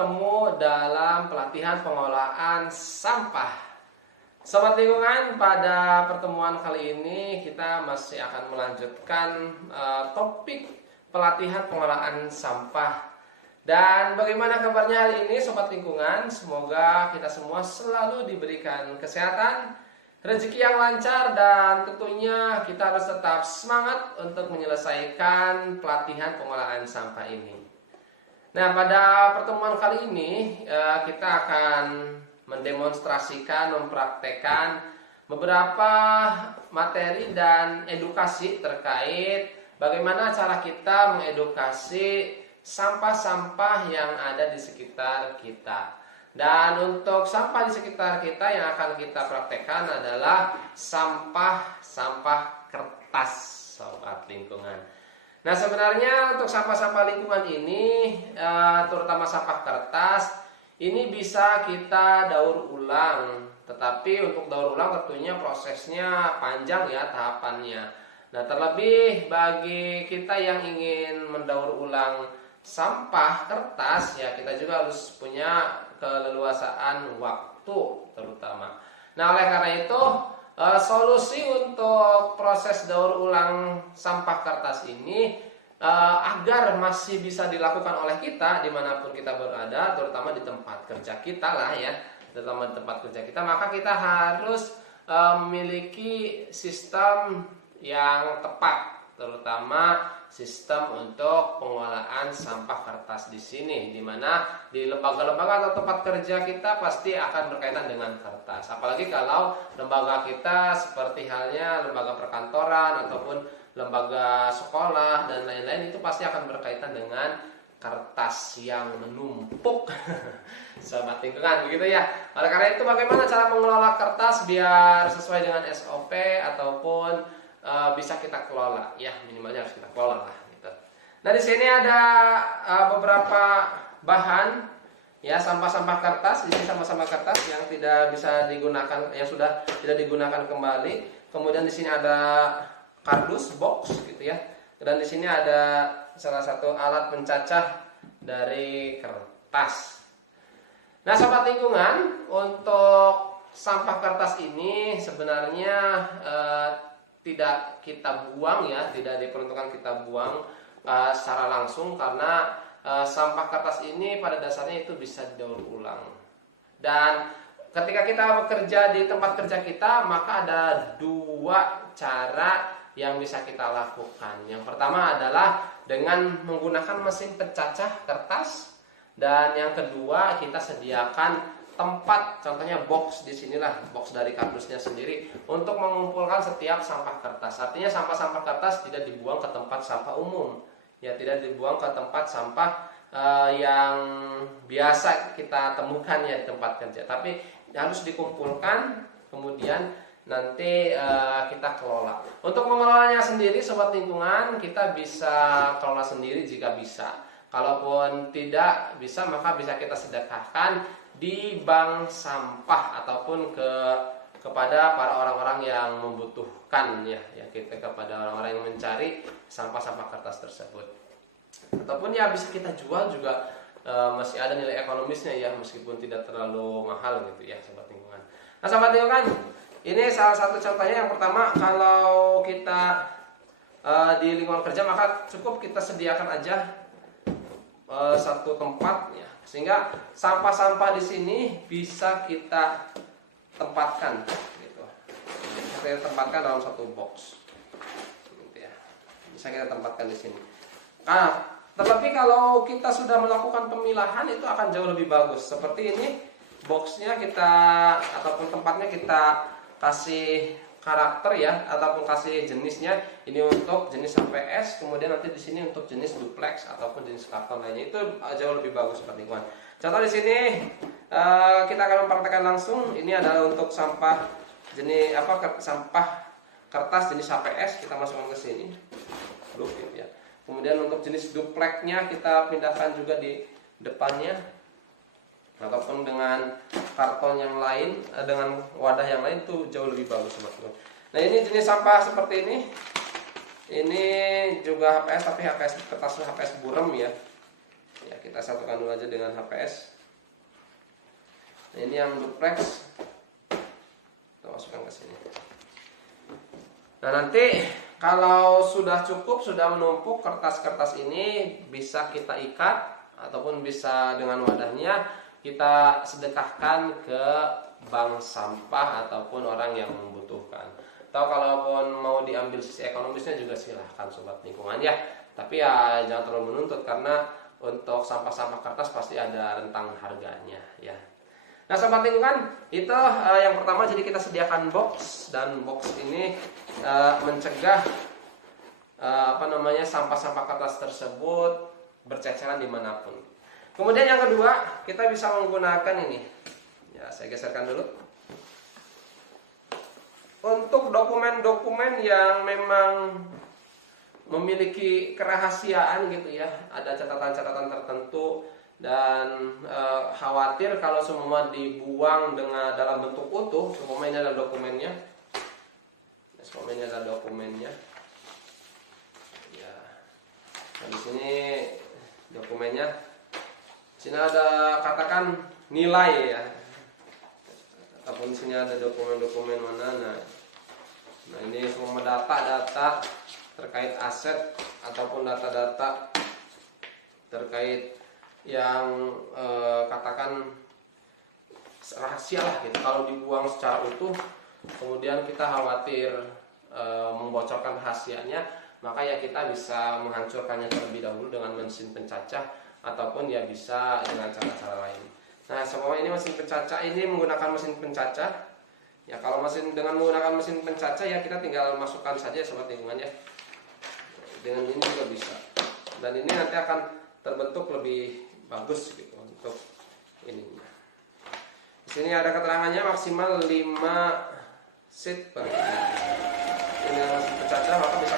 bertemu dalam pelatihan pengolahan sampah. Sobat lingkungan, pada pertemuan kali ini kita masih akan melanjutkan topik pelatihan pengolahan sampah. Dan bagaimana kabarnya hari ini Sobat lingkungan? Semoga kita semua selalu diberikan kesehatan, rezeki yang lancar, dan tentunya kita harus tetap semangat untuk menyelesaikan pelatihan pengolahan sampah ini. Nah, pada pertemuan kali ini kita akan mendemonstrasikan, mempraktekkan beberapa materi dan edukasi terkait bagaimana cara kita mengedukasi sampah-sampah yang ada di sekitar kita. Dan untuk sampah di sekitar kita yang akan kita praktekkan adalah sampah-sampah kertas, sobat lingkungan. Nah, sebenarnya untuk sampah-sampah lingkungan ini, terutama sampah kertas, ini bisa kita daur ulang. Tetapi untuk daur ulang tentunya prosesnya panjang ya tahapannya. Nah, terlebih bagi kita yang ingin mendaur ulang sampah kertas, ya kita juga harus punya keleluasaan waktu terutama. Nah, oleh karena itu solusi untuk proses daur ulang sampah kertas ini agar masih bisa dilakukan oleh kita dimanapun kita berada, terutama di tempat kerja kita lah ya, terutama di tempat kerja kita, maka kita harus memiliki sistem yang tepat, terutama sistem untuk pengolahan sampah kertas di sini, di mana di lembaga-lembaga atau tempat kerja kita pasti akan berkaitan dengan kertas. Apalagi kalau lembaga kita seperti halnya lembaga perkantoran ataupun lembaga sekolah dan lain-lain, itu pasti akan berkaitan dengan kertas yang menumpuk. Sobat lingkungan, begitu ya. Oleh karena itu, bagaimana cara mengelola kertas biar sesuai dengan SOP ataupun bisa kita kelola, ya minimalnya harus kita kelola lah gitu. Nah, di sini ada beberapa bahan ya, sampah-sampah kertas. Di sini sampah-sampah kertas yang tidak bisa digunakan, yang sudah tidak digunakan kembali. Kemudian di sini ada kardus box gitu ya. Dan di sini ada salah satu alat pencacah dari kertas. Nah, sobat lingkungan, untuk sampah kertas ini sebenarnya tidak kita buang ya, tidak diperuntukkan kita buang secara langsung, karena sampah kertas ini pada dasarnya itu bisa didaur ulang. Dan ketika kita bekerja di tempat kerja kita, maka ada dua cara yang bisa kita lakukan. Yang pertama adalah dengan menggunakan mesin pencacah kertas, dan yang kedua kita sediakan tempat, contohnya box di sinilah, box dari kardusnya sendiri untuk mengumpulkan setiap sampah kertas. Artinya sampah-sampah kertas tidak dibuang ke tempat sampah umum, ya tidak dibuang ke tempat sampah yang biasa kita temukan ya di tempat kerja, tapi harus dikumpulkan kemudian nanti kita kelola. Untuk mengelolanya sendiri, sobat lingkungan, kita bisa kelola sendiri jika bisa. Kalaupun tidak bisa, maka bisa kita sedekahkan di bank sampah ataupun kepada para orang-orang yang membutuhkan ya kita, kepada orang-orang yang mencari sampah-sampah kertas tersebut. Ataupun ya bisa kita jual juga, masih ada nilai ekonomisnya ya, meskipun tidak terlalu mahal gitu ya, sobat lingkungan. Nah, sobat lingkungan, ini salah satu contohnya. Yang pertama, kalau kita di lingkungan kerja, maka cukup kita sediakan aja satu tempat ya, sehingga sampah-sampah di sini bisa kita tempatkan gitu. Kita tempatkan dalam satu box gitu ya. Bisa kita tempatkan di sini. Nah, terlebih kalau kita sudah melakukan pemilahan, itu akan jauh lebih bagus. Seperti ini, boxnya kita ataupun tempatnya kita kasih karakter ya, ataupun kasih jenisnya. Ini untuk jenis HPS, kemudian nanti di sini untuk jenis duplex ataupun jenis karton lainnya, itu jauh lebih bagus seperti lingkungan. Contoh di sini kita akan mempraktekkan langsung. Ini adalah untuk sampah jenis sampah kertas jenis HPS, kita masukkan ke sini. Gitu ya. Kemudian untuk jenis duplexnya kita pindahkan juga di depannya, ataupun dengan karton yang lain, dengan wadah yang lain, itu jauh lebih bagus teman-teman. Nah, ini jenis sampah seperti ini. Ini juga HPS, tapi HPS kertas HPS burem ya. Ya, kita satukan dulu aja dengan HPS. Nah, ini yang duplex. Kita masukkan ke sini. Nah, nanti kalau sudah cukup, sudah menumpuk, kertas-kertas ini bisa kita ikat ataupun bisa dengan wadahnya kita sedekahkan ke bank sampah ataupun orang yang membutuhkan. Atau kalaupun mau diambil sisi ekonomisnya juga silahkan sobat lingkungan ya. Tapi ya jangan terlalu menuntut, karena untuk sampah-sampah kertas pasti ada rentang harganya ya. Nah sobat lingkungan, itu yang pertama, jadi kita sediakan box, dan box ini mencegah sampah-sampah kertas tersebut berceceran dimanapun. Kemudian yang kedua, kita bisa menggunakan ini. Ya, saya geserkan dulu. Untuk dokumen-dokumen yang memang memiliki kerahasiaan gitu ya, ada catatan-catatan tertentu, dan khawatir kalau semua dibuang dengan dalam bentuk utuh. Semua ini adalah dokumennya. Semua ini adalah dokumennya. Ya. Nah, di sini dokumennya. Di sini ada katakan nilai ya. Ataupun di sini ada dokumen-dokumen mana. Nah, ini semua data-data terkait aset ataupun data-data terkait yang katakan rahasia lah gitu. Kalau dibuang secara utuh, kemudian kita khawatir membocorkan rahasianya, maka ya kita bisa menghancurkannya terlebih dahulu dengan mesin pencacah, ataupun ya bisa dengan cara-cara lain. Nah, semua ini mesin pencacah ini menggunakan mesin pencacah. Ya, kalau dengan menggunakan mesin pencacah ya kita tinggal masukkan saja sobat lingkungan ya. Dengan ini juga bisa. Dan ini nanti akan terbentuk lebih bagus gitu untuk ininya. Di sini ada keterangannya maksimal 5 sheet per ini. Ini mesin pencacah, maka bisa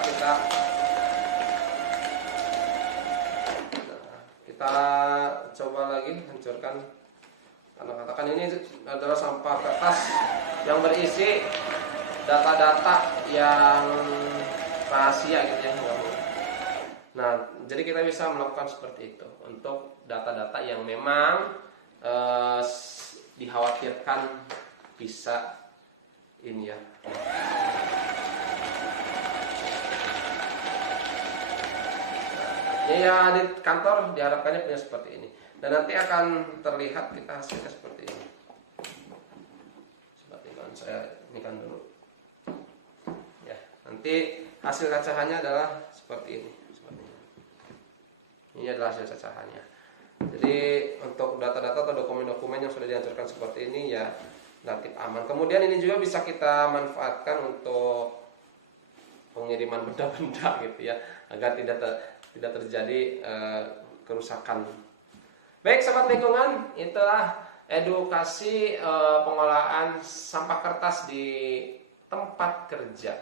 kita coba lagi hancurkan. Karena katakan ini adalah sampah kertas yang berisi data-data yang rahasia gitu ya. Nah, jadi kita bisa melakukan seperti itu untuk data-data yang memang dikhawatirkan bisa ini ya. Ya, di kantor diharapkannya punya seperti ini. Dan nanti akan terlihat kita hasilnya seperti ini. Seperti ini, saya ini kan dulu. Ya, nanti hasil cacahannya adalah seperti ini. Ini adalah hasil cacahannya. Jadi untuk data-data atau dokumen-dokumen yang sudah dihancurkan seperti ini ya relatif aman. Kemudian ini juga bisa kita manfaatkan untuk pengiriman benda-benda gitu ya, agar tidak terjadi kerusakan. Baik sobat lingkungan, itulah edukasi pengolahan sampah kertas di tempat kerja.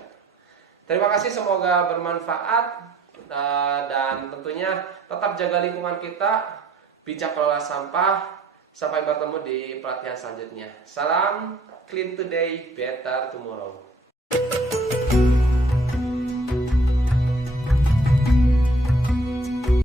Terima kasih, semoga bermanfaat. Dan tentunya tetap jaga lingkungan kita, bijak kelola sampah. Sampai bertemu di pelatihan selanjutnya. Salam clean today, better tomorrow.